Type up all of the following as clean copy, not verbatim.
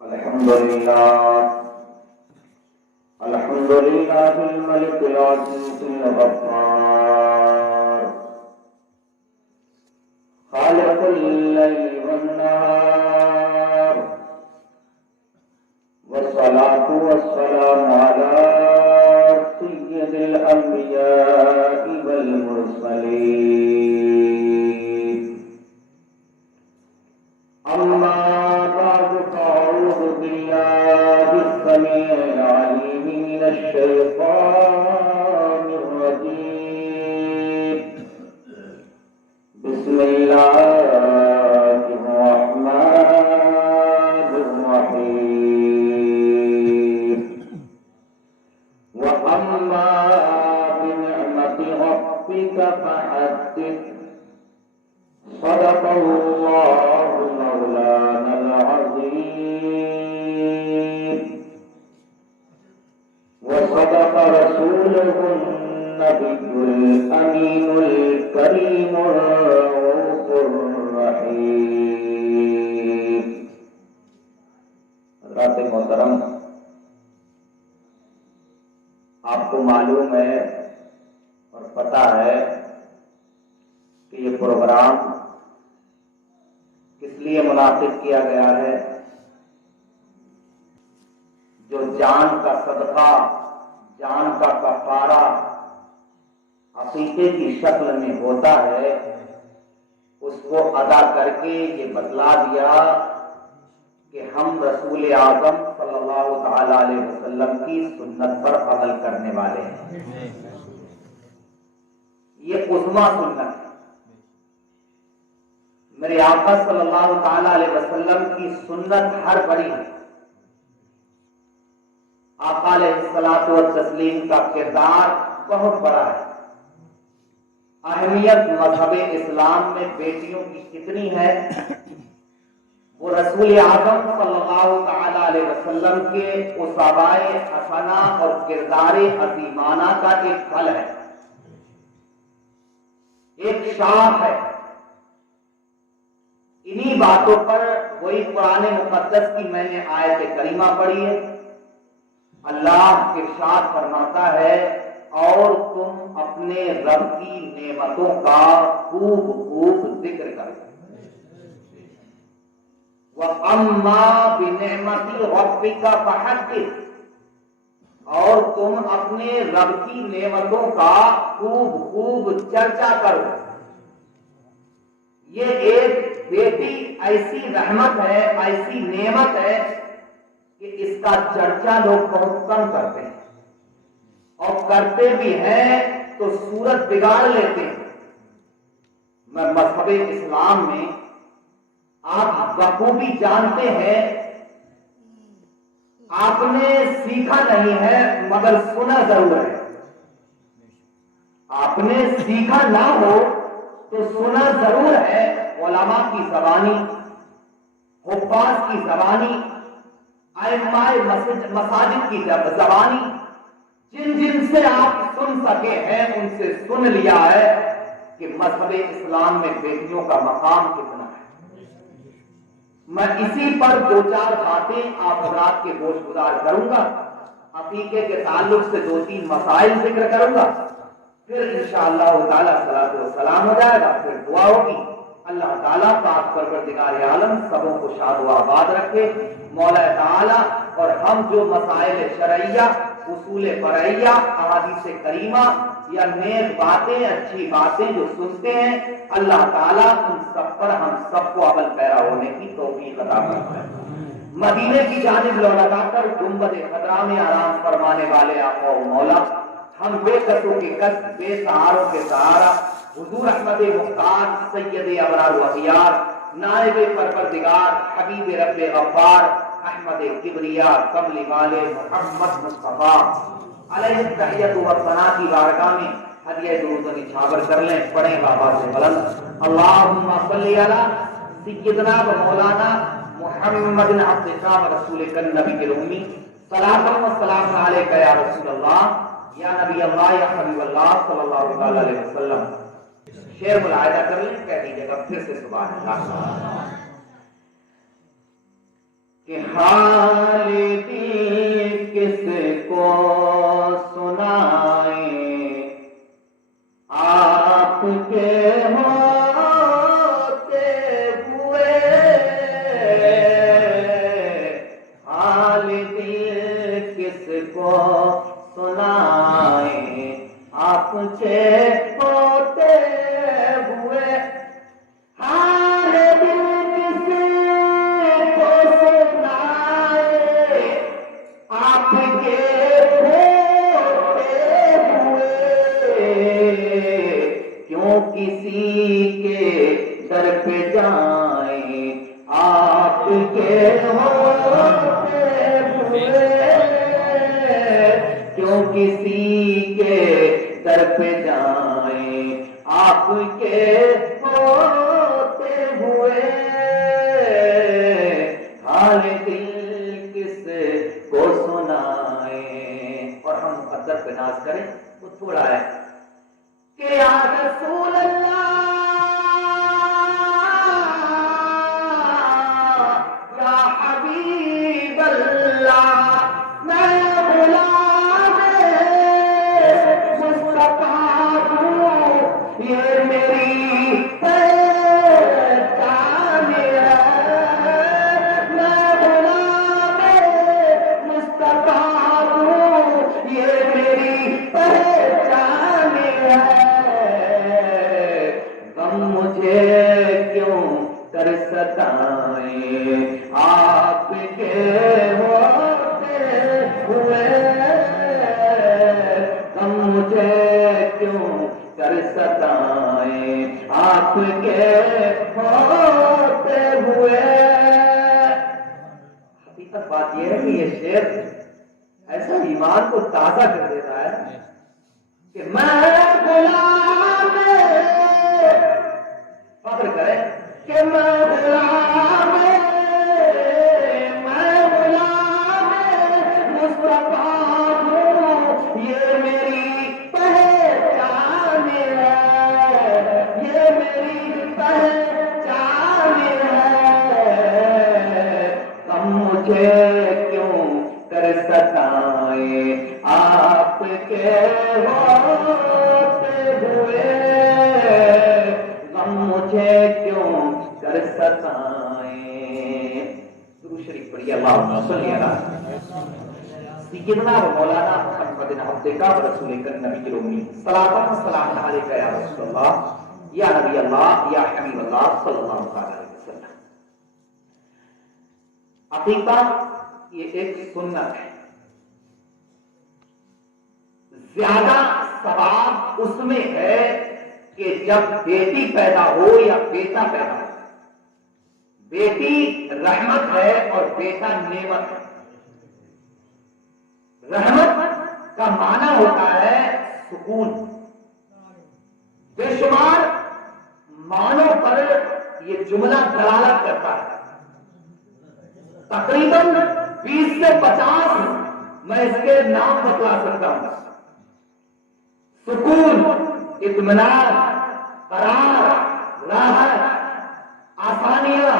الحمد لله الملك العزيز الغفار خالق الليل والنهار والصلاة والسلام على سيد الأنبياء والمرسلين أما بعد فأعوذ بالله السميع العليم من الشيطان الرجيم بسم الله الرحمن الرحيم وأما بنعمة ربك فحدث صدق الله مولانا العظيم وصدق رسوله النبي الأمين الكريم الرؤوف الرحيم. حضرات محترم، آپ کو معلوم ہے اور پتہ ہے کہ یہ پروگرام کس لیے منعقد کیا گیا ہے؟ جو جان کا صدقہ، جان کا کفارہ عقیقے کی شکل میں ہوتا ہے، اس کو ادا کر کے یہ بتلا دیا کہ ہم رسول اعظم صلی اللہ تعالی علیہ وسلم کی سنت پر عمل کرنے والے ہیں. یہ عظمی سنت ہے. میرے آقا صلی اللہ تعالی علیہ وسلم کی سنت ہر بڑی ہے. آقا علیہ الصلوۃ والتسلیم کا کردار بہت بڑا ہے. اہمیت مذہب اسلام میں بیٹیوں کی کتنی ہے؟ وہ رسول اعظم صلی اللہ تعالی علیہ وسلم کے اسوائے حسنہ اور کردار عظیمانہ کا ایک پھل ہے، ایک شاخ ہے. انہی باتوں پر وہی قرآن مقدس کی میں نے آیت کریمہ پڑھی ہے. اللہ ارشاد فرماتا ہے، اور تم اپنے رب کی نعمتوں کا خوب خوب ذکر کرو. وَأَمَّا بِنِعْمَتِ رَبِّكَ فَحَدِّثْ، اور تم اپنے رب کی نعمتوں کا خوب خوب چرچا کرو. یہ ایک بیٹی ایسی رحمت ہے، ایسی نعمت ہے کہ اس کا چرچا لوگ بہت کم کرتے ہیں، اور کرتے بھی ہیں تو صورت بگاڑ لیتے ہیں. میں مذہب اسلام میں آپ بخوبی جانتے ہیں، آپ نے سیکھا نہیں ہے مگر سنا ضرور ہے. آپ نے سیکھا نہ ہو تو سنا ضرور ہے. علماء کی زبانی، حفاظ کی زبانی، ائمہ مساجد کی زبانی، جن جن سے آپ سن سکے ہیں ان سے سن لیا ہے کہ مذہب اسلام میں بیٹیوں کا مقام کتنا ہے. میں اسی پر دو چار باتیں آپ حضرات کے گوش گزار کروں گا. عقیقے کے تعلق سے دو تین مسائل ذکر کروں گا، پھر انشاءاللہ تعالی صلاۃ و سلام ہو جائے گا، پھر دعا ہوگی. اللہ تعالیٰ پاک پروردگار عالم سبوں کو شاد و آباد رکھے. مولا تعالیٰ اور ہم جو مسائل شرعیہ، اصول فرعیہ، احادیث کریمہ یا نیک باتیں، اچھی باتیں جو سنتے ہیں، اللہ تعالیٰ ان سب پر ہم سب کو عمل پیرا ہونے کی توفیق عطا فرمائے. مدینے کی جانب لو لگا کر گنبد خضرا میں آرام فرمانے والے آقا و مولا، ہم بے کسوں کے کس، بے سہاروں کے سہارا، حضور احمد مختار سید ابرار و اخیار، نائب پروردگار حبیب رب غفار احمد کبریا کملی والے محمد مصطفیٰ علیہ التحیت و ثنا کی بارگاہ میں ہدیہ درود و نچھاور کر لیں. پڑھیں بابا سے بلند اللہم صلی علی سیدنا و مولانا محمد عبدک و رسولک النبی الامی صلاۃ و سلام علیک یا رسول اللہ یا نبی اللہ یا حبیب اللہ صلی اللہ علیہ وسلم. شعر ملاحظہ کر لیں، کہہ دیجیے گا پھر سے سبحان اللہ. کہ حال دل کس کو سنائیں، آپ کے ہوتے ہوئے حال دل کس کو سنائیں، آپ کے ہوتے ہوئے حال دل کس کو سنائیں، آپ کے ہوتے ہوئے کیوں کسی کے در پہ جائیں، آپ کے ہوتے ہوئے کیوں کسی کے در پہ جائیں، آپ کے ہوتے ہوئے حال دل کس کو سنائیں۔ اور ہم مقدر پہ ناز کریں وہ تھوڑا ہے کہ یا رسول اللہ یا حبیب اللہ، میں غلام مصطفیٰ ہوں، یہ میری پہچان ہے، میں غلام مصطفیٰ ہوں، یہ میری پہچان ہے، غم مجھے کیوں کر ستائیں، آپ کے ہوتے ہوئے غم مجھے کیوں کر ستائیں، آپ کے ہوتے ہوئے۔ حقیقت بات یہ ہے کہ یہ شعر ایسا ایمان کو تازہ کر دیتا ہے کہ میں غلام، فخر کرے کہ میں غلام مصطفیٰ ہوں، یہ میری پہچان ہے، یہ میری پہچان ہے، غم مجھے کیوں کر ستائیں، آپ کے ہوتے ہوئے غم مجھے کیوں کر ستائیں۔ درود شریف پڑھیے، اللہم صلی علی سیدنا و مولانا محمد عبدک و رسولک النبی الامی، صلاۃ و سلام علیک یا رسول اللہ یا نبی اللہ یا حبیب اللہ صلی اللہ علیہ وسلم۔ عقیقہ یہ ایک سنت ہے، زیادہ ثواب اس میں ہے کہ جب بیٹی پیدا ہو یا بیٹا پیدا ہو۔ بیٹی رحمت ہے اور بیٹا نعمت ہے۔ رحمت کا معنی ہوتا ہے سکون۔ بے شمار معنوں پر یہ جملہ دلالت کرتا ہے، تقریباً 20 سے 50 میں اس کے نام بتلا سکتا ہوں۔ سکون، اطمینان، قرار، راحت، آسانیاں،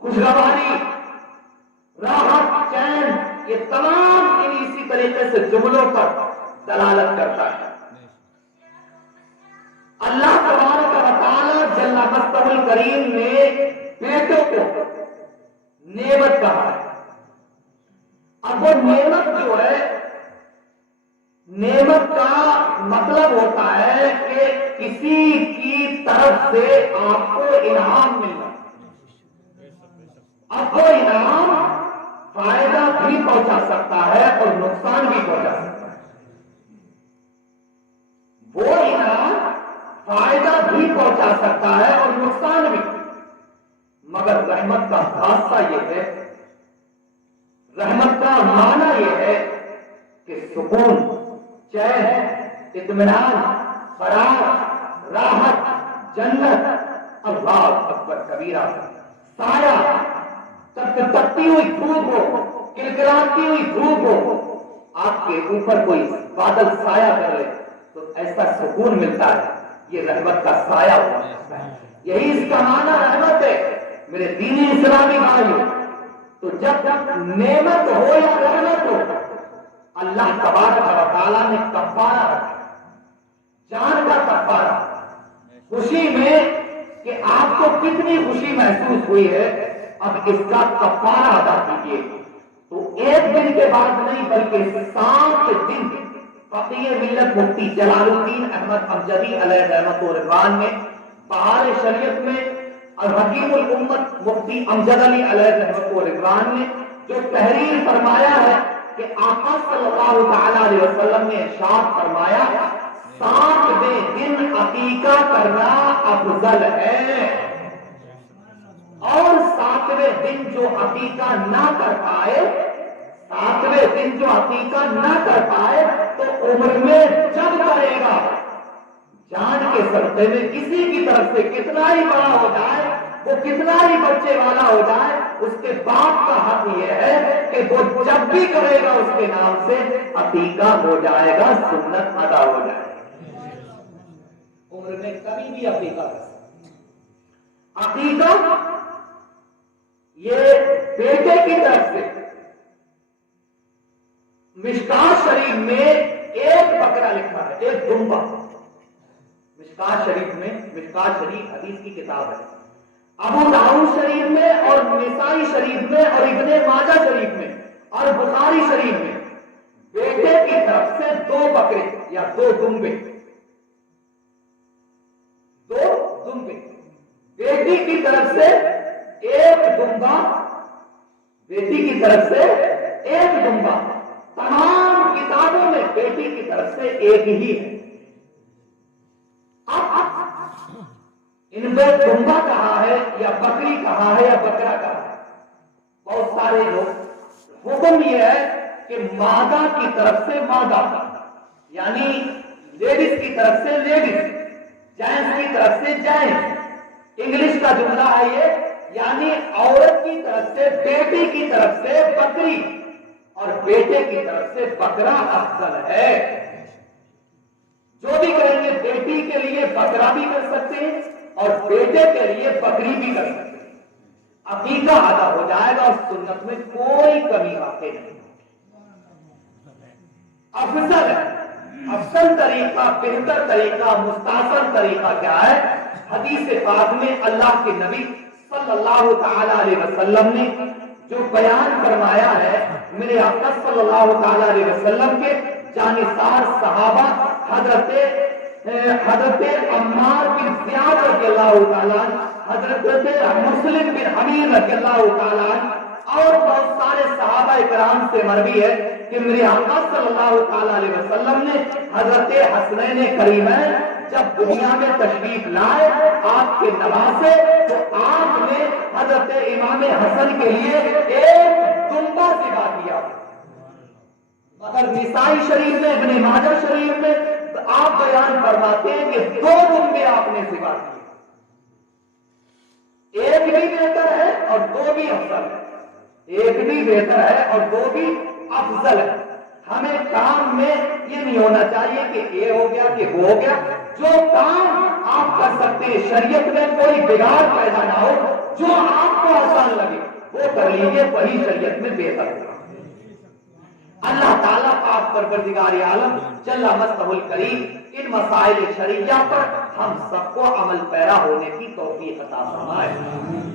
خوشگواری، راحت، چین، یہ تمام اسی طریقے سے جملوں پر دلالت کرتا ہے۔ اللہ تبارک و تعالی جل مستہ الکریم نے بیٹوں کو نعمت کہا ہے۔ اب وہ نعمت جو ہے، نعمت کا مطلب ہوتا ہے کہ کسی کی طرف سے آپ کو انعام ملنا۔ اب وہ انعام فائدہ بھی پہنچا سکتا ہے اور نقصان بھی پہنچا سکتا ہے۔ وہ انعام فائدہ بھی پہنچا سکتا ہے اور نقصان بھی، مگر رحمت کا خاصہ یہ ہے، رحمت کا معنی یہ ہے کہ سکون، چین، اطمینان، قرار، راحت، جنت، اللہ اکبر کبیرہ، سایہ، تپتی ہوئی دھوپ ہو، کلکلاتی ہوئی دھوپ ہو، آپ کے اوپر کوئی بادل سایہ کر لے تو ایسا سکون ملتا ہے، یہ رحمت کا سایہ ہوتا ہے۔ یہی اس کا معنی رحمت ہے۔ میرے دینی اسلامی بھائیوں، تو جب نعمت ہو یا رحمت ہو اللہ تبارک و تعالیٰ نے کفارہ رکھا، جان کا کفارہ، خوشی میں کہ آپ کو کتنی خوشی محسوس ہوئی ہے اب اس کا کفارہ ادا کیجیے۔ تو ایک دن کے بعد نہیں بلکہ 7 دن فقیہ ملت مفتی جلال الدین احمد امجدی علیہ رحمت و رضوان میں بہار شریعت میں اور حکیم الامت مفتی امجد علی علیہ رحمت و رضوان نے جو تحریر فرمایا ہے کہ آقا صلی اللہ تعالی علیہ وسلم نے ارشاد فرمایا 7ویں دن عقیقہ کرنا افضل ہے، اور 7ویں دن جو عقیقہ نہ کر پائے، 7ویں دن جو عقیقہ نہ کر پائے تو عمر میں جب کرے گا، جان کے صدقے میں کسی کی طرف سے کتنا ہی بڑا ہو جائے، وہ کتنا ہی بچے والا ہو جائے، اس کے باپ کا حق یہ ہے کہ وہ جب بھی کرے گا اس کے نام سے عقیقہ ہو جائے گا، سنت ادا ہو جائے گا۔ عمر میں کبھی بھی عقیقہ کر سکتا، عقیقہ یہ بیٹے کی طرف سے مشکات شریف میں ایک بکرا لکھا ہے، ایک دمبا، مشکات شریف میں، مشکات شریف حدیث کی کتاب ہے، ابو داؤد شریف میں اور نسائی شریف میں اور ابن ماجہ شریف میں اور بخاری شریف میں بیٹے کی طرف سے 2 بکرے یا 2 دمبے، 2 دمبے، بیٹی کی طرف سے 1 دمبا، بیٹی کی طرف سے 1 دمبا، تمام کتابوں میں بیٹی کی طرف سے 1 ہی ہے۔ ان میں دمبا کہا ہے یا بکری کہا ہے یا بکرا کہا ہے، بہت سارے لوگ، حکم یہ ہے کہ مادہ کی طرف سے مادہ، یعنی لیڈیز کی طرف سے لیڈیز، جینس کی طرف سے جینس، انگلش کا جملہ ہے یہ، یعنی عورت کی طرف سے بیٹی کی طرف سے بکری اور بیٹے کی طرف سے بکرا افضل ہے۔ جو بھی کریں گے بیٹی کے لیے بکرا بھی کر سکتے ہیں اور بیٹے کے لیے بکری بھی کر سکتے ہیں، عقیقہ ادا ہو جائے گا اور سنت میں کوئی کمی واقع نہیں۔ افضل ہے، افضل طریقہ، بہتر طریقہ، مستحسن طریقہ کیا ہے؟ حدیث پاک میں اللہ کے نبی صلی اللہ تعالی علیہ وسلم نے جو بیان فرمایا ہے، میرے آقا صلی اللہ تعالی علیہ وسلم کے جانثار صحابہ حضرت عمار بن زیاد رضی اللہ تعالیٰ، حضرت مسلم بن حمیر رضی اللہ تعالیٰ اور بہت سارے صحابہ کرام سے مروی ہے کہ میرے آقا صلی اللہ تعالی علیہ وسلم نے حضرت حسنین کریمین جب دنیا میں تشریف لائے آپ کے نواسے، تو آپ نے حضرت امام حسن کے لیے 1 دمبا ذبح کیا، مگر نسائی شریف میں، ابن ماجہ شریف میں آپ بیان فرماتے ہیں کہ 2 دمبے آپ نے ذبح کیے، 1 بھی بہتر ہے اور 2 بھی افضل ہے، 1 بھی بہتر ہے اور 2 بھی افضل ہے۔ ہمیں کام میں یہ نہیں ہونا چاہیے کہ یہ ہو گیا کہ وہ ہو گیا، جو کام آپ کر سکتے ہیں، شریعت میں کوئی بگاڑ پیدا نہ ہو، جو آپ کو آسان لگے وہ کر لیجیے، وہی شریعت میں بہتر ہوگا۔ اللہ تعالیٰ آپ پروردگار عالم جل مجدہ الکریم ان مسائل شرعیہ پر ہم سب کو عمل پیرا ہونے کی توفیق عطا فرمائے۔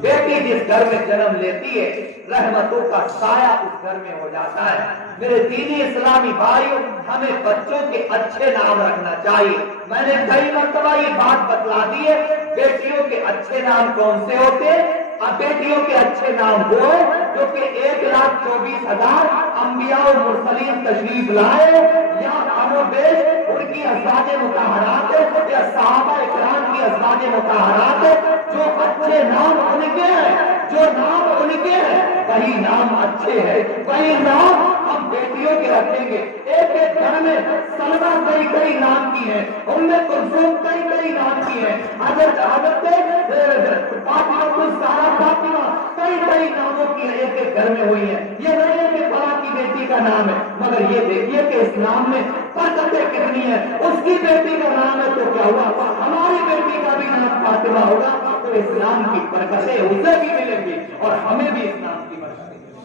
بیٹی جس گھر میں جنم لیتی ہے رحمتوں کا سایہ اس گھر میں ہو جاتا ہے۔ میرے دینی اسلامی بھائیوں، ہمیں بچوں کے اچھے نام رکھنا چاہیے۔ میں نے کئی مرتبہ یہ بات بتلا دی ہے، بیٹیوں کے اچھے نام کون سے ہوتے ہیں؟ اب بیٹیوں کے اچھے نام وہ جو کہ 1,24,000 انبیاء و مرسلین تشریف لائے یا کم و بیش ان کی ازواج مطہرات یا صحابہ اکرام کی ازواج مطہرات، جو اچھے نام ان کے ہیں، جو نام ان کے ہیں وہی نام اچھے ہیں، وہی نام ہم بیٹیوں کے رکھیں گے۔ ایک گھر میں سلمہ کئی نام کی ہے، ام کلثوم کئی نام کی ہے، حضرت فاطمہ کئی ناموں کی ہے، ایک گھر میں ہوئی ہے۔ یہ نہیں ہے کہ فلاں کی بیٹی کا نام ہے، مگر یہ دیکھیے کہ اس نام میں برکتیں کتنی ہیں۔ اس کی بیٹی کا نام ہے تو کیا ہوا، ہماری بیٹی کا بھی نام فاطمہ ہوگا تو اسلام کی برکتیں اسے بھی ملیں گی اور ہمیں بھی اسلام کی برکتیں۔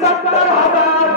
70,000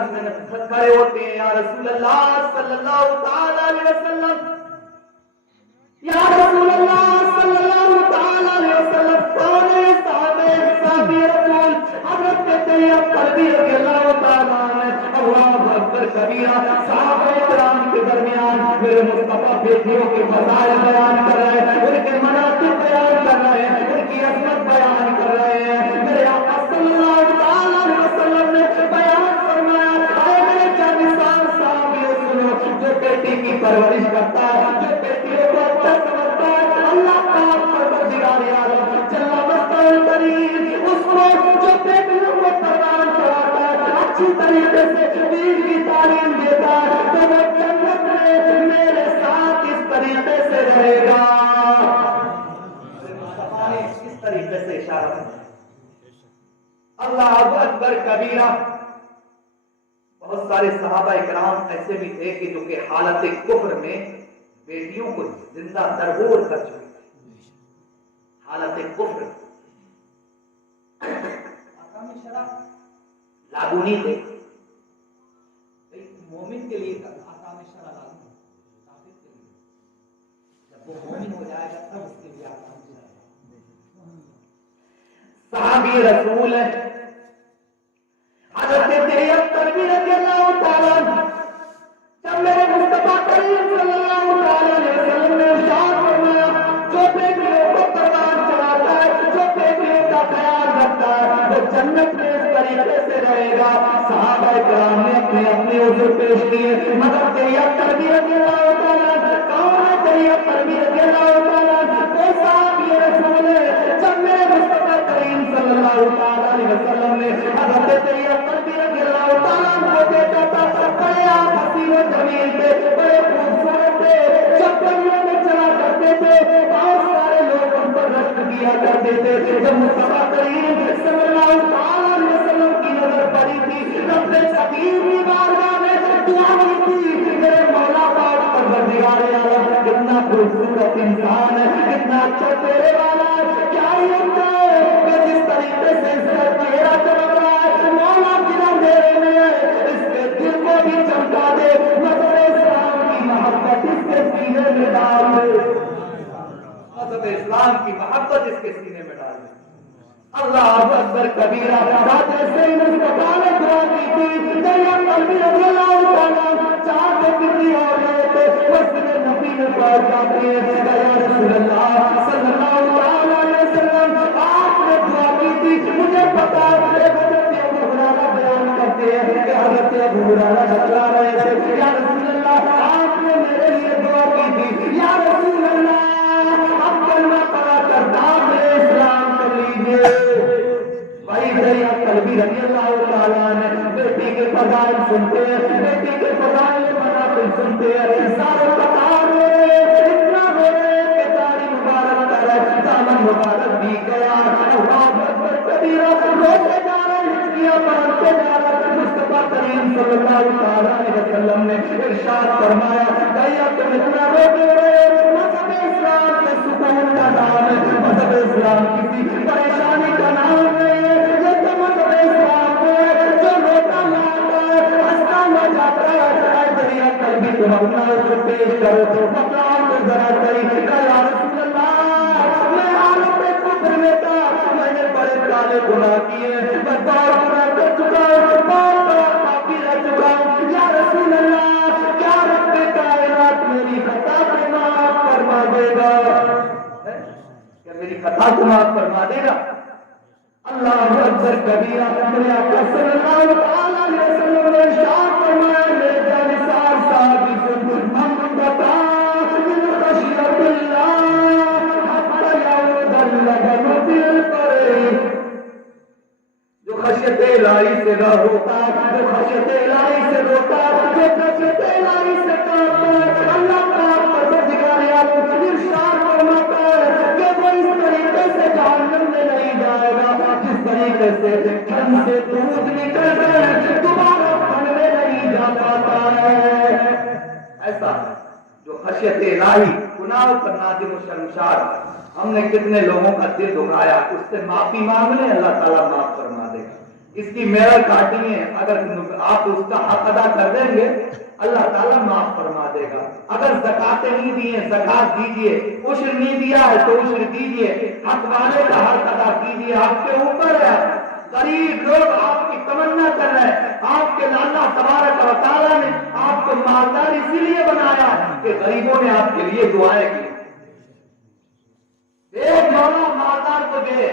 عرض میں کھڑے ہوتے ہیں، یا رسول اللہ صلی اللہ تعالی علیہ وسلم، یا رسول اللہ صلی اللہ تعالی علیہ وسلم، کون ہے صحابی رسول؟ حضرت طیب قلبی رضی اللہ تعالی عنہ، اللہ اکبر کبیرہ، صحابہ کرام کے درمیان میرے مصطفیٰ بیٹیوں کے فضائل بیان کر رہے ہیں، ان کے مناقب بیان کر رہے ہیں، ان کی عظمت بیان کر رہے ہیں۔ میرے آقا صلی اللہ تعالی علیہ وسلم نے بیان فرمایا، اے میرے جانشین صحابیوں سنو، جو بیٹی کی پرورش کرتا ہے، جو بیٹیوں کو اچھا سمجھتا ہے، اللہ پاک پروردگار عالم جل مستعان کریم اس کو جو بیٹیوں کو پروان چڑھاتا ہے، اچھی طریقے سے دین کی تعلیم دیتا ہے، تو وہ جنت میں میرے ساتھ اس طریقے سے رہے گا۔ اس طریقے سے اشارہ ہے۔ اللہ اکبر کبیرہ۔ بہت سارے صحابہ اکرام ایسے بھی تھے کہ جو کہ حالت کفر میں بیٹیوں کو زندہ درگور کر چکے تھے، حالت کفر احکام شرع لاگو نہیں تھے۔ مومن کے لیے احکام شرع لاگو ہے، کافر کے لیے جب وہ مومن ہو جائے گا تب اس کے لیے احکام شرع صحابی رسول ہے حضرت طیب قلبی رضی اللہ تعالیٰ عنہ، جب میرے مصطفیٰ کریم صلی اللہ تعالیٰ علیہ وسلم نے ارشاد فرمایا، جو بیٹیوں کو قربان چڑھاتا ہے، جو بیٹیوں کا خیال رکھتا ہے، وہ جنت میں اس طریقے سے رہے گا۔ صحابہ کرام نے اپنے عذر پیش کیے، مگر طیب قلبی رضی اللہ تعالیٰ عنہ، کون ہے طیب قلبی رضی اللہ تعالیٰ عنہ؟ وہ صحابی رسول ہے۔ جب میرے مصطفیٰ کریم صلی اللہ تعالیٰ علیہ وسلم نے حضرت طیب قلبی رضی اللہ تعالیٰ عنہ کو دیکھا تھا، بڑے آپ حسین و جمیل تھے، بڑے خوبصورت تھے، جب گلیوں میں چلا کرتے تھے بہت سارے لوگ ان پر رشک کیا کرتے تھے۔ جب مصطفیٰ کریم صلی اللہ تعالیٰ علیہ وسلم کی نظر پڑی تھی، رب شبیر کی بارگاہ میں دعا کی تھی، میرے مولا پاک پروردگار عالم کتنا خوبصورت انسان ہے، کتنا اچھا چہرے والا ہے، کیا علم ہے کہ جس طریقے سے اس کا چہرہ چمک رہا ہے، مولا بنا اندھیرے میں اس کے دل کو بھی چمکا دے، مذہب اسلام کی محبت اس کے سینے میں ڈال دے، مذہب اسلام کی محبت اس کے سینے میں ڈال دے۔ اللہ اکبر کبیرہ۔ بات ایسے ہی مصطفیٰ نے دعا کی تھی، طیب قلبی رضی اللہ تعالیٰ چار کو کتنی ہو گئے تھے، مسجد نبی میں پہنچ جاتے ہیں، یا رسول اللہ صلی اللہ علیہ وسلم آپ نے دعا کی تھی، مجھے پتا ہے حضرت ابو ہریرہ بیان کرتے ہیں کہ حضرت ابو ہریرہ بتلا رہے تھے، یا رسول اللہ آپ نے میرے لیے دعا کی تھی، یا رسول اللہ اب کلمہ پڑھا کر دام اسلام کر لیجیے۔ بھائی طیب قلبی رضی اللہ تعالیٰ عنہ بیٹی کے فضائل سنتے ہیں، بیٹی کے فضائل مناقب سنتے ہیں، سارے قطار ہو رہے ہیں، اتنا ہو رہے ہیں کہ ساری مبارک کرے، دامن مبارک بھی گیا، اللہ اکبر کبیرہ، روتے جا رہے ہیں، ہچکیاں باندھتے جا رہے ہیں۔ مصطفیٰ کریم صلی اللہ تعالیٰ علیہ وسلم نے ارشاد فرمایا، طیب تم اتنا روتے رہے، مذہب اسلام کے سکون کا نام ہے، مذہب اسلام کسی پریشانی کا نام نہیں ہے، یہ تو مذہب اسلام ہے جو روتا لاتا ہے، ہنستا نہ جاتا ہے۔ طیب قلبی تم اپنا عذر پیش کرو، بتلاؤ تو ذرا صحیح، یا رسول اللہ میں حالت کفر میں تھا، میں نے بڑے کالے گناہ کیے، میں بار گناہ کر چکا ہوں، بار بڑا پاپی رہ چکا ہوں، یا رسول اللہ کیا رب کائنات میری خطا کو معاف فرما دے گا؟ کیا میری خطا کو معاف فرما دے گا؟ اللہ اکبر کبیرہ۔ میرے آقا صلی اللہ تعالیٰ علیہ وسلم نے ارشاد فرمایا، میرے جانثار صحابی سن، ہم بتا من خشیت اللہ حتی یعود اللبن فی القریب، جو خشیت الہی سے نہ روتا، جو خشیت الہی سے روتا، جو خشیت الہی سے کامتا ہے، اللہ پاک پروردگار عالم ارشاد فرماتا ہے کہ وہ اس طریقے سے جہنم میں نہیں جائے گا جس طریقے سے ٹھنڈ سے دودھ نکل کر دوبارہ پن میں نہیں جا پاتا ہے۔ ایسا جو خشیت الہی گناہ پر نادم و شرمسار، ہم نے کتنے لوگوں کا دل دکھایا، اس سے معافی مانگ لیں، اللہ تعالیٰ معاف فرما دے گا۔ اس کی میرا کاٹی ہے، اگر آپ اس کا حق ادا کر دیں گے اللہ تعالیٰ معاف فرما دے گا۔ اگر زکاتیں نہیں دی ہیں زکات دیجئے، عشر نہیں دیا ہے تو عشر دیجئے، حق والے کا حق ادا کیجئے، آپ کے اوپر ہے۔ غریب لوگ آپ کی تمنا کر رہے ہیں، آپ کے اللہ تبارک و تعالیٰ نے آپ کو مالدار اسی لیے بنایا کہ غریبوں نے آپ کے لیے دعائیں کی۔ ایک مولا مالدار کو دے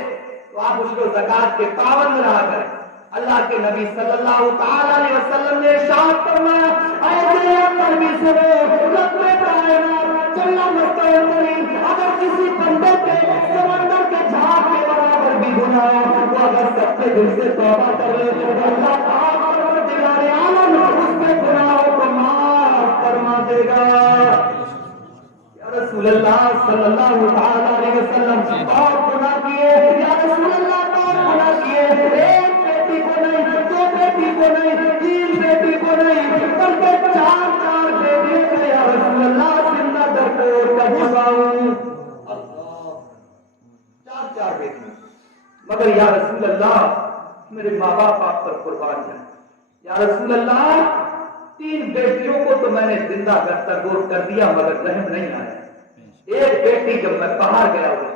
تو آپ اس کو زکات کے پابند رہا کریں۔ اللہ کے نبی صلی اللہ تعالی علیہ وسلم نے ارشاد فرمایا، اے دل قلبی سنو، رب کائنات جل مستعان کریم، اگر کسی بندے کے سمندر کے جھاگ کے برابر بھی گناہ ہے تو اگر سچے دل سے توبہ کر لے تو اللہ تعالی پروردگار عالم اس کے گناہوں کو معاف فرما دے گا۔ رسول اللہ صلی اللہ علیہ وسلم اور گناہ کیے، یا رسول اللہ اور گناہ کیے، ایک بیٹی کو نہیں، دو بیٹی کو نہیں، تین بیٹی کو نہیں، بلکہ چار بیٹی کو یا رسول اللہ زندہ درپور کا جھکاؤں۔ چار بیٹی، مگر یا رسول اللہ میرے ماں باپ آپ پر قربان ہیں، یا رسول اللہ 3 بیٹیوں کو تو میں نے زندہ درپور کر دیا مگر رحم نہیں آیا۔ ایک بیٹی جب میں باہر گیا ہوا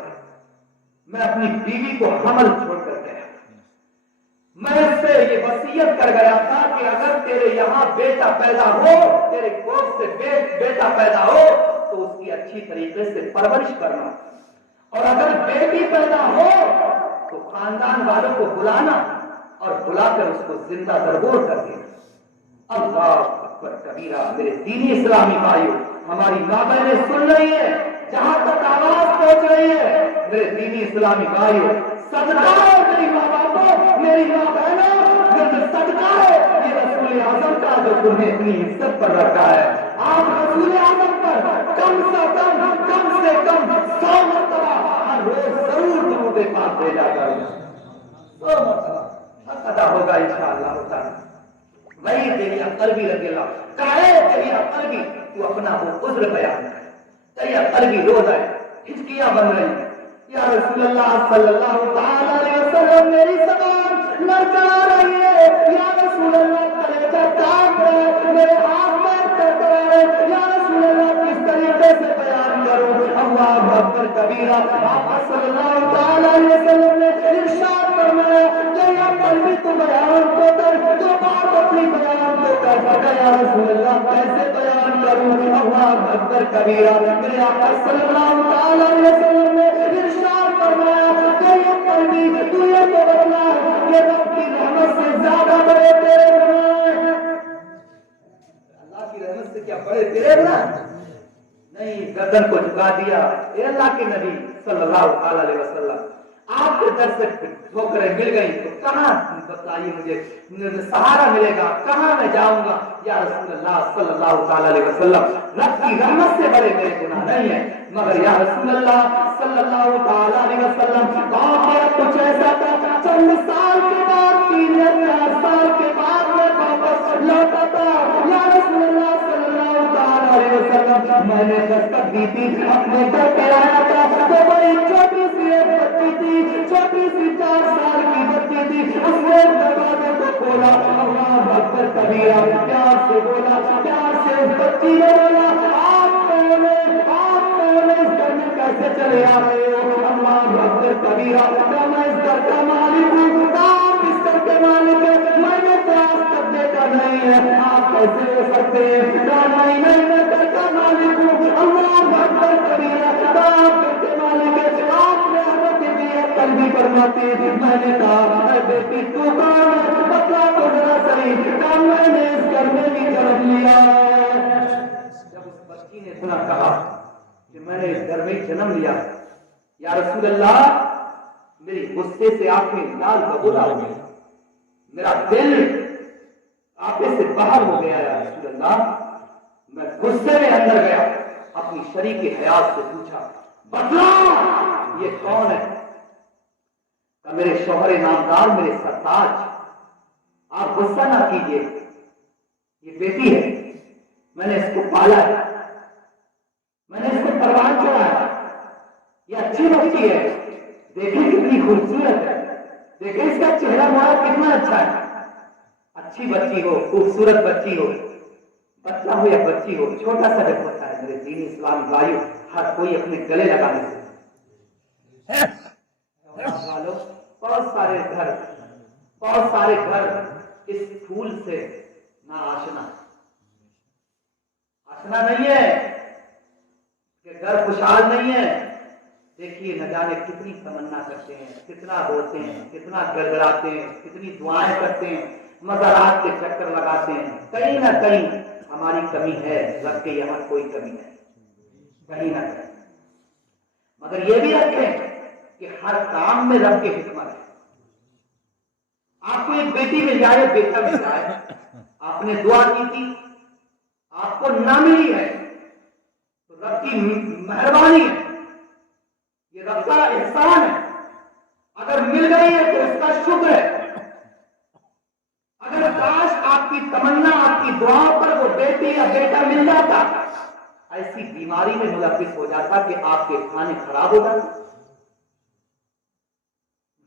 میں اپنی بیوی کو حمل چھوڑ کر گیا، میں اس سے یہ وصیت کر گیا تھا کہ اگر تیرے یہاں بیٹا پیدا ہو، تیرے کوکھ سے بیٹا پیدا ہو تو اس کی اچھی طریقے سے پرورش کرنا، اور اگر بیٹی پیدا ہو تو خاندان والوں کو بلانا اور بلا کر اس کو زندہ درگور کر دینا۔ اللہ اکبر کبیرہ۔ میرے دینی اسلامی بھائیوں، ہماری ماں بہنیں سن رہی ہے، جہاں تک آواز پہنچ رہی ہے، میرے دینی اسلامی بھائیوں، صدقہ ہے میری ماں باپوں، میری ماں بہنوں، صدقہ ہے یہ رسول اعظم کا جو تمہیں اتنی عزت پر رکھا ہے۔ آپ رسول اعظم پر کم سے کم 100 مرتبہ ہر روز ضرور درود پاک بھیجا کریں، 100 مرتبہ، حق ادا ہوگا انشاءاللہ تعالی۔ وہی تیری قلبی رضی اللہ کہے، تیری قلبی تو اپنا وہ عذر بیان کر، تیری قلبی روز ہے، ہچکیاں بن رہی ہیں، یا رسول اللہ صلی اللہ تعالی علیہ وسلم میری زبان لڑکھڑا رہی ہے، یا رسول اللہ کلیجہ کانپ رہا ہے، میرے ہاتھ پیر تڑپا رہے ہیں، یا رسول اللہ کس طریقے سے بیان کروں؟ اللہ اکبر کبیرہ۔ آپ صلی اللہ تعالی علیہ وسلم نے ارشاد فرمایا کہ یا قلبی تو بیان کو کر، جو بات اپنی بیان کو کر سکا، یا رسول اللہ کیسے بیان کروں؟ اللہ اکبر کبیرہ۔ میرے آقا صلی اللہ تعالی علیہ وسلم نے ارشاد فرمایا کہ یہ قلبی تو یہ تو بتلا کہ رب کی رحمت سے زیادہ بڑے تیرے گناہ، اللہ کی رحمت سے کیا بڑے تیرے گناہ نہیں۔ گردن کو جھکا دیا، اے اللہ کے نبی صلی اللہ علیہ وسلم، آپ کے در سے ٹھوکریں مل گئی تو کہاں بتائیے مجھے سہارا ملے گا، کہاں میں جاؤں گا؟ یا رسول اللہ صلی اللہ علیہ وسلم، رب کی رحمت سے بڑے میرے گناہ نہیں ہیں، مگر یا رسول اللہ صلی اللہ علیہ وسلم واقعہ کچھ ایسا تھا، چند سال کے بعد 3 یا 4 سال کے بعد میں واپس لوٹا تھا، یا رسول اللہ صلی اللہ علیہ وسلم، میں نے دستک دی تھی، اپنے گھر پہ آیا تھا تو بڑی چھوٹی سی ایک بچی تھی، چھوٹی سی 4 سال کی بچی تھی، اس نے دروازے کو کھولا، اللہ اکبر کبیرہ، پیار سے بولا، پیار سے اس بچی نے بولا، آپ کون اس گھر میں کیسے چلے آ رہے ہو؟ اللہ اکبر کبیرہ، کیا میں اس گھر کا مالک ہوں؟ آپ اس گھر کے مالک ہیں، میں نے تو آج تک دیکھا نہیں ہے، آپ کیسے ہو سکتے ہیں؟ کیا میں گھر کا مالک ہوں؟ اللہ اکبر کبیرہ، کیا آپ گھر کے مالک ہیں؟ آپ نے حضرت بھی قلبی فرماتے ہیں، میں نے کہا اے بیٹی تو کون ہے؟ بتلا تو ذرا صحیح، کیا میں نے اس گھر میں بھی جنم لیا ہے؟ جب اس بچی نے اتنا کہا کہ میں نے اس گھر میں جنم لیا، یا رسول اللہ میری غصے سے آنکھیں لال بگولا ہو گئی، میرا دل آپے سے باہر ہو گیا، یا رسول اللہ میں غصے میں اندر گیا، اپنی شریک حیات سے پوچھا بتلا یہ کون ہے؟ کہ میرے شوہر نامدار، میرے سرتاج، آپ غصہ نہ کیجیے، یہ بیٹی ہے، میں نے اس کو پالا ہے، میں نے اس کو پروان چڑھا ہے، یہ اچھی بچی ہے، دیکھیں کتنی خوبصورت ہے، دیکھیں اس کا چہرہ موڑا کتنا اچھا ہے. اچھی بچی ہو، خوبصورت بچی ہو، بچہ ہو یا بچی ہو، چھوٹا سا جب ہوتا ہے میرے دین اسلام بھائیو، ہر کوئی اپنے گلے لگانے سے بہت سارے گھر اس پھول سے نہ آشنا نہیں ہے کہ گھر خوشحال نہیں ہے. دیکھیے نہ جانے کتنی تمنا کرتے ہیں، کتنا روتے ہیں، کتنا گڑگڑاتے ہیں، کتنی دعائیں کرتے ہیں، مزارات کے چکر لگاتے ہیں. کہیں نہ کہیں ہماری کمی ہے، رب کے یہاں کوئی کمی نہیں کہیں نہ کہیں. مگر یہ بھی رکھیں کہ ہر کام میں رب کی حکمت ہے. آپ کو ایک بیٹی مل جائے، بیٹا مل جائے، آپ نے دعا کی تھی، آپ کو نہ ملی ہے تو رب کی مہربانی ہے، یہ رب کا احسان ہے. اگر مل گئی ہے تو اس کا شکر ہے. اگر کاش آپ کی تمنا، آپ کی دعاؤں پر وہ بیٹی یا بیٹا مل جاتا، ایسی بیماری میں ملوث ہو جاتا کہ آپ کے کھانے خراب ہو جاتے.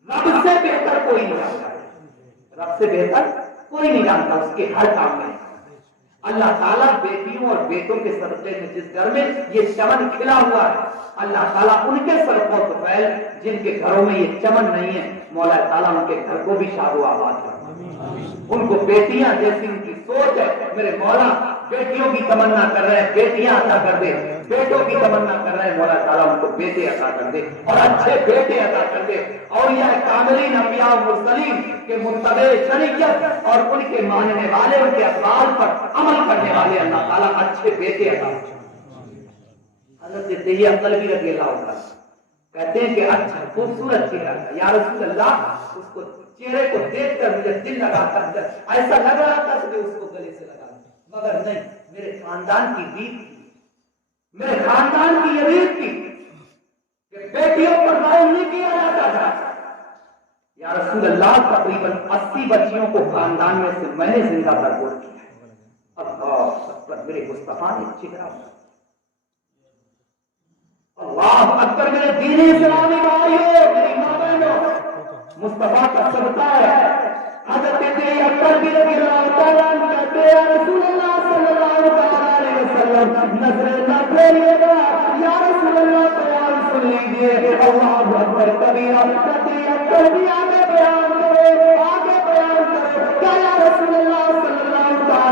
رب سے بہتر کوئی نہیں جانتا، رب سے بہتر کوئی نہیں جانتا اس کے ہر کام میں. اللہ تعالیٰ بیٹیوں اور بیٹوں کے صدقے میں جس گھر میں یہ چمن کھلا ہوا ہے، اللہ تعالیٰ ان کے صدقوں کو پھیل جن کے گھروں میں یہ چمن نہیں ہے، مولا تعالیٰ ان کے گھر کو بھی شاد و آباد کر. ان کو بیٹیاں جیسی ان کی سوچ ہے، میرے مولا بیٹیوں کی تمنا کر رہے ہیں بیٹیاں عطا کر دے، بیٹوں کی تمنا کر رہے ہیں مولا تعالیٰ ان کو بیٹے عطا کر دے اور اچھے بیٹے عطا کر دے. اور یہ کاملین انبیاء و مرسلین کے متبع شریعت اور ان کے ماننے والے، ان کے اقوال پر عمل کرنے والے اللہ تعالیٰ اچھے بیٹے عطا کر. حضرت دہیہ قلبی رضی اللہ عنہ کہتے ہیں کہ اچھا خوبصورت چہرہ تھا یا رسول اللہ، اس کو چہرے کو دیکھ کر مجھے دل لگا کر ایسا لگ رہا تھا کہ اس کو گلے سے لگا، مگر نہیں، میرے خاندان کی ریت تھی، میرے خاندان کی یہ ریت تھی کہ بیٹیوں پر ظلم نہیں کیا جاتا تھا. یا رسول اللہ تقریباً 80 بچیوں کو خاندان میں سے میں نے زندہ برگور کیا. اللہ اکبر، میرے مصطفیٰ نے چہرہ، اللہ اکبر، میرے دین اسلامی بھائیوں، میری ماں بہنوں، مصطفیٰ کا صدقہ ہے. حضرت دہیہ قلبی رضی اللہ تعالیٰ عنہ کہتے ہیں یا رسول اللہ صلی اللہ علیہ وسلم نظریں نہ پھیریے گا، یا رسول اللہ بیان سن لیجیے. اللہ اکبر کبیرہ. دہیہ قلبی آگے بیان کرے، آگے بیان کرے کیا یا رسول اللہ صلی اللہ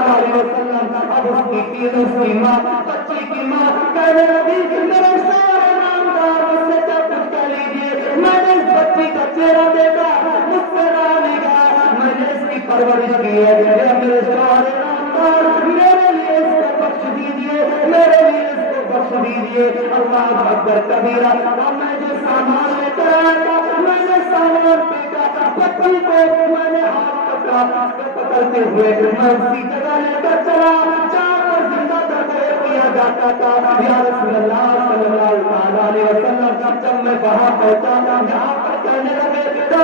علیہ وسلم. اب اس کی پیر، اس کی ماں، بچی کی ماں کہنے لگی میرے شوہر نامدار مجھ سے کیا کچھ کہہ لیجیے، میں نے اس بچی کا چہرہ دیکھا، مجھ سے رہا نہیں گیا، میں نے اس کی پرورش کی ہے. میرے شوہر نامدار میرے لیے اس کو بخش دیجیے، میرے لیے اس کو بخش دیجیے. اللہ اکبر کبیرہ. اور میں جو سامان لے کر آیا تھا، میں نے سامان پھینکا، بچی کو میں نے ہاتھ پکڑتے ہوئے میں اسی جگہ لے کر چلا جہاں پر زندہ تدبیر کیا جاتا تھا. یا رسول اللہ صلی اللہ علیہ وسلم جب میں وہاں پہنچا جہاں پر کہنے لگے آپ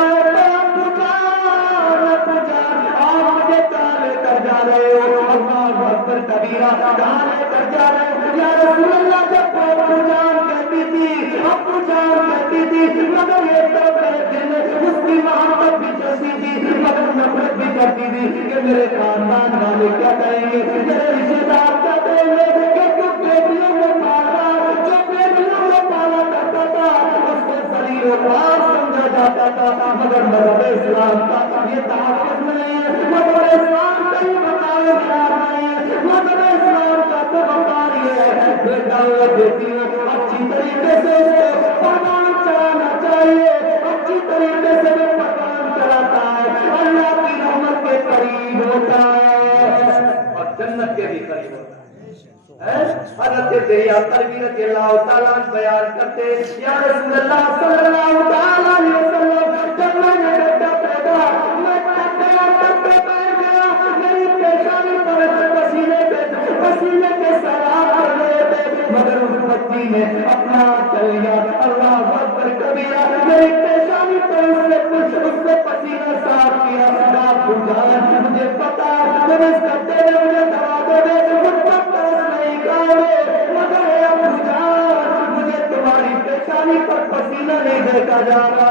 مجھے کہاں لے کر جا رہے ہو؟ اللہ اکبر کبیرہ. کہاں لے کر جا رہے ہو یا رسول اللہ؟ جب ابو جان کہتی تھی، ابو جان کہتی تھی، مگر یہ تو میرے دل میں اس کی محبت بھی چلتی تھی، مگر نفرت بھی کرتی تھی کہ میرے خاندان والے کیا کہیں گے، میرے رشتے دار کیا کہیں گے کہ تو بیٹیوں کو پالا، جو بیٹیوں کو پالا کرتا تھا اس کو ذلیل و خوار سمجھا جاتا تھا. مگر مذہب اسلام کا یہ تحفظ نہیں ہے، مذہب اسلام کا یہ بتایا خیال نہیں ہے. مذہب اسلام کا تو بتا یہ ہے بیٹا اور بیٹیوں اچھی طریقے سے اس کو پروان چلانا چاہیے. اچھی طریقے سے وہ پروان چلاتا ہے، اللہ کی رحمت کے قریب ہوتا ہے اور جنت کے بھی قریب ہوتا ہے. حضرت دہیہ قلبی رضی اللہ تعالیٰ عنہ بیان کرتے یا رسول اللہ صلی اللہ علیہ وسلم جب میں نے بیٹا پیدا میں کرتے بیٹھ گیا، میری پیشانی پر پسینے کے سیلاب پڑ رہے تھے، مگر اس بچی نے اپنا چل گیا. اللہ اکبر کبیرہ. میری پیشانی پر اس نے پسینہ صاف کیا. آپ جان مجھے پتا تم اس کرتے میں مجھے دوا دے دے مجھ پر ترس نہیں کھاؤ، مگر ابو جان مجھے تمہاری پیشانی پر پسینہ نہیں دیکھا جا رہا.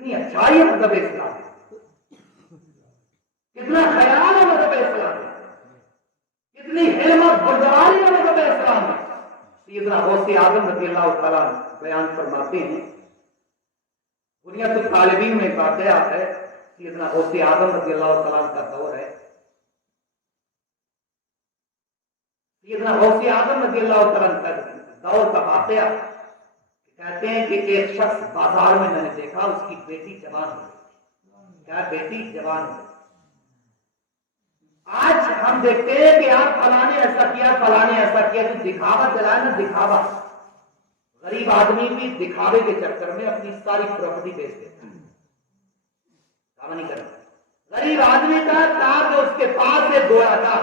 کتنی اچھائی ہے مذہب اسلام میں، کتنا خیال ہے مذہب اسلام میں، کتنی حلمت بردباری ہے مذہب اسلام میں. سیدنا غوث اعظم رضی اللہ تعالیٰ بیان فرماتے ہیں، بنیاد الطالبین میں واقعہ ہے، سیدنا غوث اعظم رضی اللہ تعالیٰ کا دور ہے. سیدنا غوث اعظم رضی اللہ تعالیٰ کا دور کا واقعہ، کہتے ہیں کہ ایک شخص بازار میں میں نے دیکھا، اس کی بیٹی جوان ہو گئی. کیا بیٹی جوان ہو گئی؟ آج ہم دیکھتے ہیں کہ آپ فلاں نے ایسا کیا، فلاں نے ایسا کیا، جو دکھاوا چلائے نا، دکھاوا. غریب آدمی بھی دکھاوے کے چکر میں اپنی ساری پراپرٹی بیچ دیتا ہے. دعویٰ نہیں کرتا. غریب آدمی تھا کہ اس کے پاس ایک گھوڑا تھا،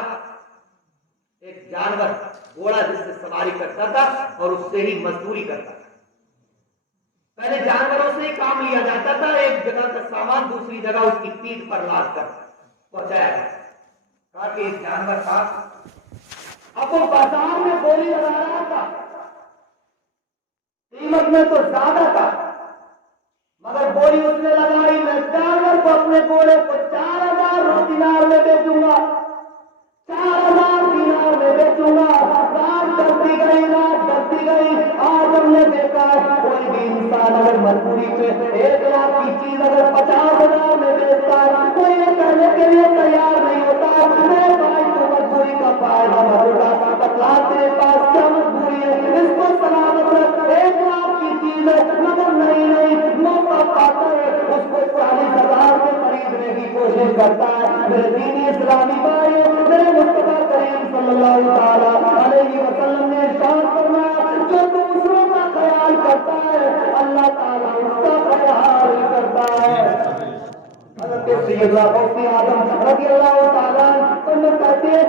ایک جانور گھوڑا جس سے سواری کرتا تھا اور اس سے ہی مزدوری کرتا تھا. پہلے جانوروں سے ہی کام لیا جاتا تھا، ایک جگہ کا سامان دوسری جگہ اس کی پیٹھ پر لاد کر پہنچایا جاتا. کہا کہ ایک جانور تھا، اب وہ بازار میں بولی لگا رہا تھا، قیمت میں تو زیادہ تھا، مگر بولی اس نے لگائی، میں جانور کو اپنے گھوڑے کو 4,000 دینار میں بیچوں گا، 4,000 دینار میں بیچوں گا. رات ڈرتی گئی، رات ڈرتی گئی. آج ہم نے دیکھا کوئی بھی انسان اگر مجبوری میں 1,00,000 کی چیز اگر 50,000 میں بیچتا ہے، کوئی یہ کرنے کے لیے تیار نہیں ہوتا. میرے بھائی تو مجبوری کا فائدہ مت اٹھا، بتلا تیرے پاس کیا مجبوری ہے، اس کو سلامت رکھ. 1,00,000 کی چیز ہے، مگر نہیں موقع پاتا ہے اس کو 40,000 میں خریدنے کی کوشش کرتا ہے. میرے دینی اسلامی بھائی، میرے مصطفیٰ کریم صلی اللہ تعالیٰ علیہ وسلم نے ارشاد فرمایا، جو دوسروں کا خیال کرتا ہے اللہ تعالیٰ اس کا خیال کرتا ہے. حضرت سیدنا غوث اعظم رضی اللہ تعالیٰ عنہ کہتے ہیں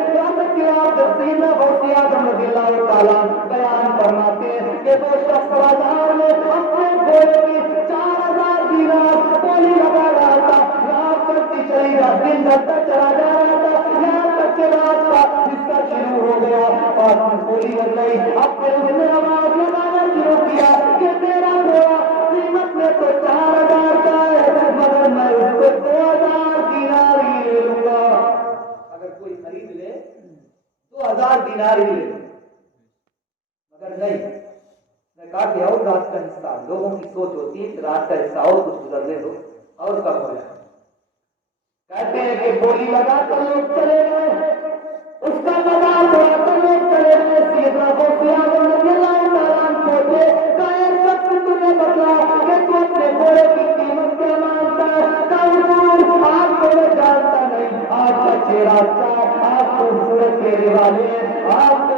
سیدنا غوث اعظم رضی اللہ تعالیٰ بیان فرماتے ہیں کہ وہ شخص بازار میں اپنے گھوڑے کی 4,000 دینار بولی لگا رہا تھا. رات بڑھتی چلی جاتی، دن ڈھلتا چلا جا رہا تھا، یہاں تک کہ رات کا حصہ شروع ہو گیا اور بولی لگ گئی. اب پھر اس نے آواز لگانا شروع کیا کہ تیرا گھوڑا قیمت میں تو 4,000 کا ہے، مگر میں اس کو 2,000 دینار ہی لے لوں گا. اگر کوئی خرید لے 2,000 دینار ہی لے لوں، مگر نہیں. میں کہا کہ اور رات کا حصہ، لوگوں کی سوچ ہوتی ہے کہ رات کا حصہ اور کچھ گزرنے دو اور کم ہو جائے. کہتے ہیں کہ بولی لگا کر لوگ چلے گئے، اس کا مزاق اڑا کر لوگ چلے گئے. سیدنا غوث اعظم رضی اللہ تعالیٰ عنہ پہنچے، کہا ایک شخص تمہیں بتلا کہ تو اپنے گھوڑے کی قیمت کیا مانگتا ہے. کہا آپ کو میں جانتا نہیں، آپ کا چہرہ اچھا ہے، آپ خوبصورت چہرے والے ہیں، آپ کو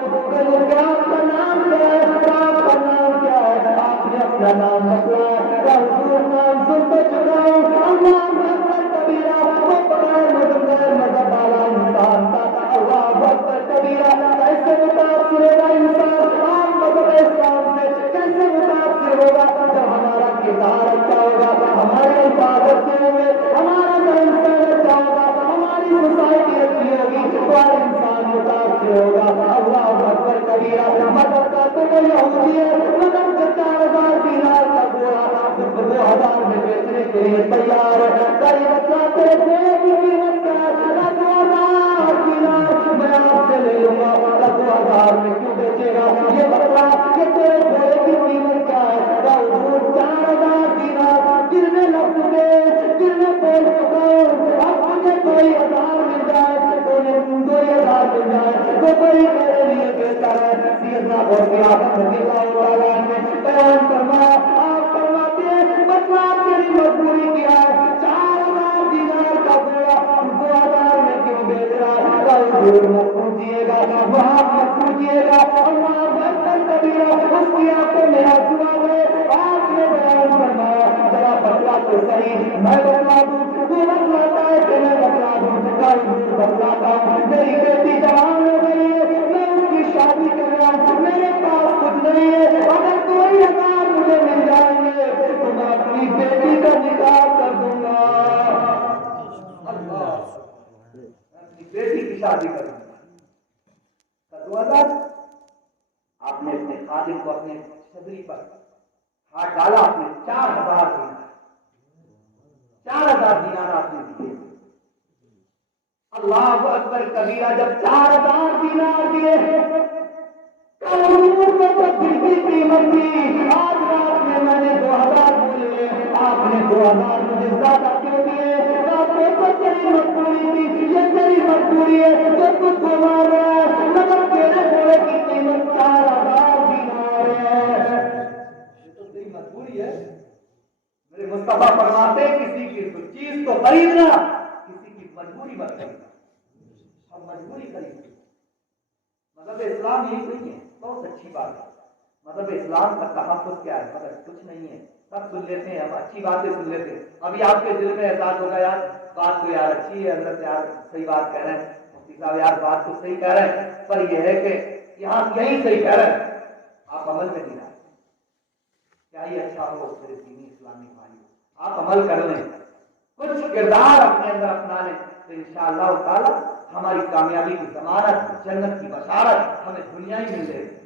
آپ کا نام کیا ہے، آپ کا نام کیا ہے. آپ نے اپنا نام بتلا، حضور نام سن تو چکا ہوں. اللہ اکبر کبیرہ، وہ بڑا مذہب والا انسان تھا. اللہ اکبر کبیرہ، کیسے متاثر ہوگا انسان آپ مذہب اسلام سے، کیسے متاثر ہوگا جب ہمارا کردار اچھا ہوگا، ہمارے الفاظ اچھے ہوں گے، ہمارا رہن سہن اچھا ہوگا، ہماری سوسائٹی اچھی ہوگی تو ہر انسان متاثر ہوگا. اللہ اکبر کبیرہ. مذہب کا تو وہ یہودی ہے، مگر جو 4,000 دینار کا گھوڑا 2,000 میں بیچنے کے لیے تیار ہے. کئی بچہ تیرے گھوڑے کی قیمت کیا ہے؟ 2,000 دینار میں آپ سے لے لوں گا. 2,000 میں کیوں بیچے گا؟ یہ بتلا کہ تیرے گھوڑے کی قیمت کیا ہے؟ 4,000 دینار. دل میں لفظ دے، دل میں بول چکا ہوں. اب مجھے کوئی 1,000 مل جائے، کوئی 2,000 مل جائے تو کوئی میرے لیے بہتر ہے. سیدنا غوث اعظم رضی اللہ تعالیٰ نے بیان فرمایا، آپ فرماتے ہیں بتلا تیری مجبوری کیا ہے؟ 4,000 دینار کا گھوڑا 2,000 میں کیوں بیچ رہا ہے؟ حضور مت پوچھیے گا، وہاں مت پوچھیے گا. اللہ اکبر کبیرہ. اس کی آنکھوں میں آنسو آ گئے. آپ نے بیان فرمایا ذرا بتلا تو صحیح، میں بتلا دوں. تو بتلاتا ہے کہ میں بتلا دوں. بتلاتا ہوں. میری بیٹی جوان ہو گئی ہے، میں اس کی شادی کر رہا ہوں، میرے پاس کچھ نہیں ہے، اگر کوئی 1,000 مجھے مل جائیں گے تو میں اپنی بیٹی کا نکاح کر دوں گا. اللہ، اپنی بیٹی کی شادی کروں گا. 2,000. آپ نے اپنے خادم کو اپنے چھتری پر ہاتھ ڈالا، آپ نے 4,000 دینا. 4,000 دینار آپ نے دیے. اللہ اکبر کبیرہ. جب 4,000 دینار دیے کروڑوں میں تبدیل کی قیمت تھی. آج رات میں نے 2,000 بولے, آپ نے 2,000 مجھے زیادہ کیوں دیے؟ آپ نے تو تیری مجبوری تھی, یہ تیری مجبوری ہے جو تجھ کو مار رہا ہے, مگر تیرے گھوڑے کی قیمت 4,000 دینار ہے. یہ تو تیری مجبوری ہے. میرے مصطفیٰ فرماتے کسی کی چیز کو خریدنا کسی کی مجبوری مت خریدنا. اب مجبوری خریدنا مطلب اسلام یہی نہیں ہے. بہت اچھی بات ہے. مطلب اسلام کا تحفظ کیا ہے؟ مگر کچھ نہیں ہے. سب سن لیتے ہیں, ہم اچھی باتیں سن لیتے ہیں. ابھی آپ کے دل میں احساس ہوگا یار بات تو یار اچھی ہے, حضرت یار صحیح بات کہہ رہے ہیں, مفتی صاحب یار بات تو صحیح کہہ رہے ہیں, پر یہ ہے کہ یہاں یہی صحیح کہہ رہے ہیں, آپ عمل میں نہیں آئے. کیا ہی اچھا ہو میرے دینی اسلامی بھائی, آپ عمل کر لیں, کچھ کردار اپنے اندر اپنا لیں تو انشاءاللہ تعالی ہماری کامیابی کی ضمانت, جنت کی بشارت ہمیں دنیا ہی مل جائے گی.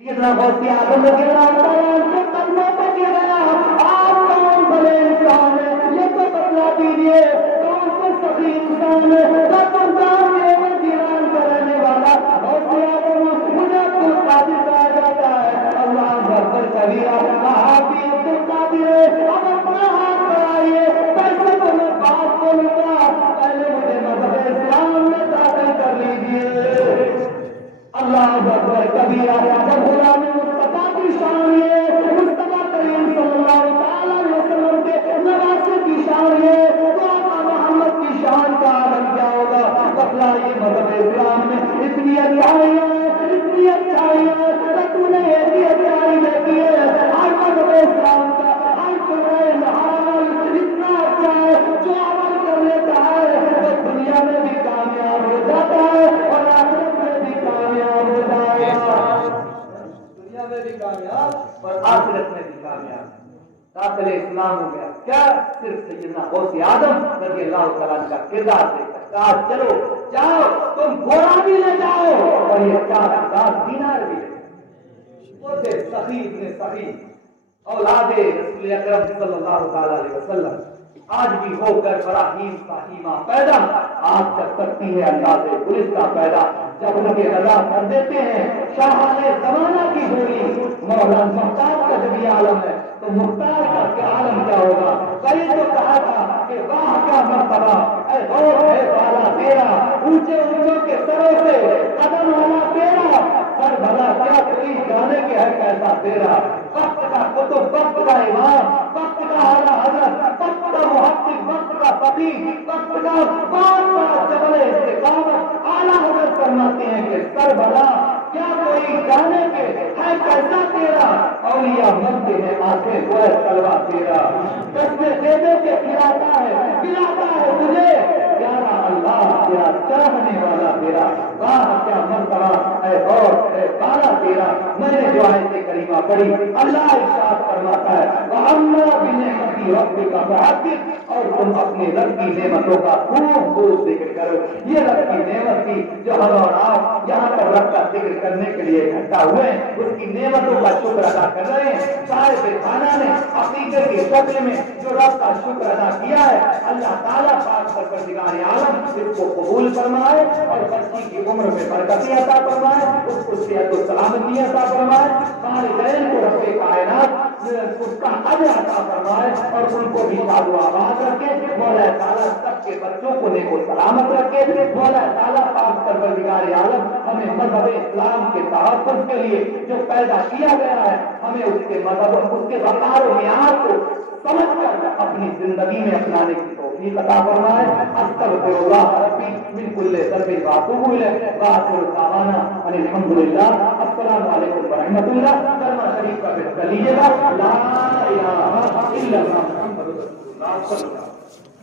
سیدنا غوث اعظم رضی اللہ تعالیٰ کے قدموں پہ گرا, آپ کون بڑے انسان ہیں یہ تو بتلا دیجیے, کون سے سخی انسان ہے رفتار میں دیوان کا رہنے والا غوث اعظم مجھے عبد القادر کہا جاتا ہے. اللہ اکبر کبیرہ. آپ بھی عبد القادر ہے, اب اپنا ہاتھ بڑھائیے, پیسے تو میں بات بولوں گا, پہلے مجھے مذہب اسلام میں داخل کر لیجیے. اللہ اکبر کبیرہ. جب غلام مصطفیٰ کی شان ہے, مصطفیٰ کریم صلی اللہ تعالی علیہ وسلم کے نواسے کی شان ہے, تو آقا محمد کی شان کا عالم کیا ہوگا؟ بتلائیے. مذہب اسلام میں اتنی اچھائیاں اتنی اچھائیاں تو نے ایسی اچھائی دیکھی ہے. آج مذہب اسلام کا ہر قرآن حال اتنا اچھا ہے, جو عمل کر لیتا ہے وہ دنیا میں بھی کامیاب ہو جاتا ہے اور آخرت میں بھی کامیاب ہو جائے گا. دنیا میں بھی کامیاب اور آخرت میں بھی کامیاب. داخل اسلام ہو گیا کیا؟ صرف سیدنا غوث اعظم رضی اللہ تعالیٰ کا کردار دیکھ کر. چلو جاؤ تم گھوڑا بھی لے جاؤ اور یہ 4,000 دینار بھی لے جاؤ. وہ تھے سخی ابن سخی, اولاد رسول اکرم صلی اللہ تعالی علیہ وسلم. آج بھی ہو کر براہیم فاہیمہ پیدا, آج تک سکتی ہے انداز گلستہ پیدا. جب ان کے رضا کر دیتے ہیں شاہان زمانہ کی بولی, مولانا محتاج کا جب یہ عالم ہے تو مختار کا کیا عالم کیا ہوگا؟ کئی تو کہا تھا کہ واہ کیا مرتبہ, اے غور ہے والا تیرا, اونچے اونچوں کے سروں سے قدم والا تیرا, سر بھلا کیا کوئی جانے کے ہے کیسا تیرا. وقت کا کتب, وقت کا امام, وقت کا اعلیٰ حضرت, وقت کا محقق, وقت کا فقیہ, وقت کا بار بار جبل استقامت اعلیٰ حضرت فرماتے ہیں کہ سر بھلا کیا کوئی جانے کے ہے کیسا تیرا. اولیاء مانتے ہیں آنکھیں وہ ہے تلوا تیرا, قسمیں دے دے کے کھلاتا ہے تجھے پیارا اللہ تیرا, چاہنے والا تیرا. واہ کیا مرتبہ اے غور اے بالا تیرا. میں نے جو آیت کریمہ پڑھی, اللہ ارشاد فرماتا ہے وَأَمَّا بِنِعْمَتِ رَبِّكَ فَحَدِّثْ, اور تم اپنے رب کی نعمتوں کا خوب ذکر کرو. یہ رب کی نعمت تھی جو ہم اور آپ یہاں پر رب کا ذکر کرنے کے لیے اکٹھا ہوئے, اس کی نعمتوں کا شکر ادا کر رہے ہیں. صاحب خانہ نے عقیدے کے شکل میں جو رب کا شکر ادا کیا ہے, اللہ تعالیٰ پاک پروردگار عالم اس کو قبول فرمائے اور بچی کی عمر میں برکت عطا فرمائے, اس کو صحت و سلامتی عطا فرمائے, والدین کو رب کائنات اس کا اجر عطا فرمائے اور ان کو بھی شاد و آباد رکھے. مولا تعالیٰ سب کے بچوں کو نیک و سلامت رکھے. مولا تعالیٰ پاک پروردگار عالم ہمیں مذہب اسلام کے تحفظ کے لیے جو پیدا کیا گیا ہے, ہمیں اس کے مذہب, اس کے وقار و معیار کو سمجھ کر اپنی زندگی میں اپنانے کی توفیق عطا فرمائے. استغفر اللہ ربی من کل ذنب واتوب الیہ وآخر دعوانا ان الحمد للہ. السلام علیکم ورحمۃ اللہ. کلمہ شریف کا ذکر کر لیجیے گا, لا الہ الا اللہ محمد رسول اللہ صلی اللہ علیہ وسلم.